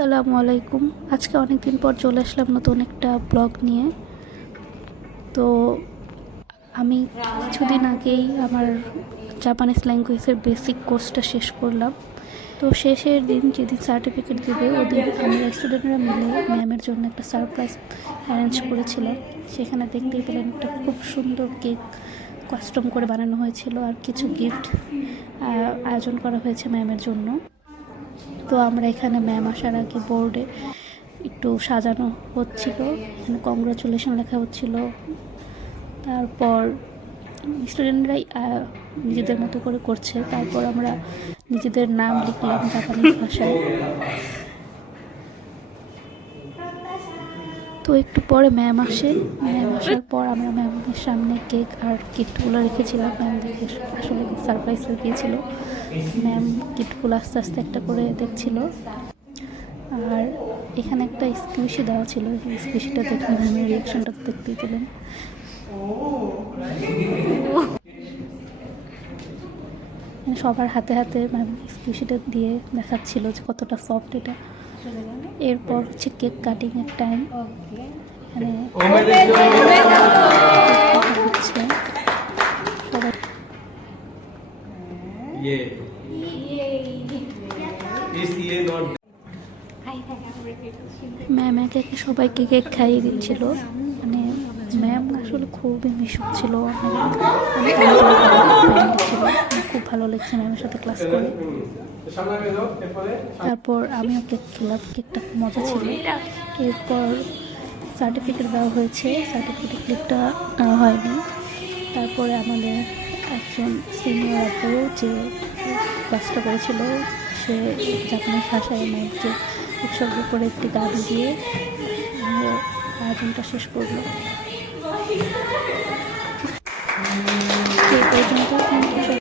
আসসালামু আলাইকুম। আজকে অনেক দিন পর চলে আসলাম নতুন একটা ব্লগ নিয়ে। তো আমি কিছুদিন আগেই আমার জাপানিজ ল্যাঙ্গুয়েজের বেসিক কোর্সটা শেষ করলাম। তো শেষের দিন যেদিন সার্টিফিকেট দেবে ওদিন আমরা স্টুডেন্টরা মিলে ম্যামের জন্য একটা সারপ্রাইজ অ্যারেঞ্জ করেছিলাম। সেখানে দেখতেই পেলেন একটা খুব সুন্দর কেক কাস্টম করে বানানো হয়েছিল আর কিছু গিফট আয়োজন করা হয়েছে ম্যামের জন্য। তো আমরা এখানে ম্যাম আসার আগে বোর্ডে একটু সাজানো হচ্ছিল, এখানে কংগ্রাচুলেশন লেখা হচ্ছিল। তারপর স্টুডেন্টরাই নিজেদের মতো করে করছে। তারপর আমরা নিজেদের নাম লিখলাম জাপানিজ ভাষায়। তো একটু পরে ম্যাম আসার পর আমরা ম্যামের সামনে কেক আর গিফটগুলো রেখেছিলাম। ম্যাম দেখে আসলে খুব সারপ্রাইজ হয়ে গিয়েছিল। ম্যাম গিফটগুলো আস্তে আস্তে একটা করে দেখছিল। আর এখানে একটা স্কুইশি দেওয়া ছিল, স্কুইশিটা দেখে ম্যামের রিয়াকশনটা দেখতেই পেলেন। সবার হাতে হাতে ম্যাম স্কুইশিটা দিয়ে দেখাচ্ছিল যে কতটা সফট এটা। এরপর হচ্ছে কেক কাটিংয়ের টাইম। এখানে হচ্ছে সবাই ম্যাম একে একে সবাইকে কেক খাইয়ে দিচ্ছিল। মানে ম্যাম আসলে খুবই মিশুক ছিল, ছিল। খুব ভালো লাগছে ম্যামের সাথে ক্লাস করে। তারপর আমিও কেক খেলাম, কেকটা খুব মজা ছিল। এরপর সার্টিফিকেট দেওয়া হয়েছে, সার্টিফিকেট ক্লিপটা নেওয়া হয়নি। তারপরে আমাদের একজন সিনিয়র আপু যে ক্লাসটা করেছিল, সে জাপানি ভাষায় ম্যামকে উৎসর্গ করে একটি গান দিয়ে আয়োজনটা শেষ করলো। এই পর্যন্ত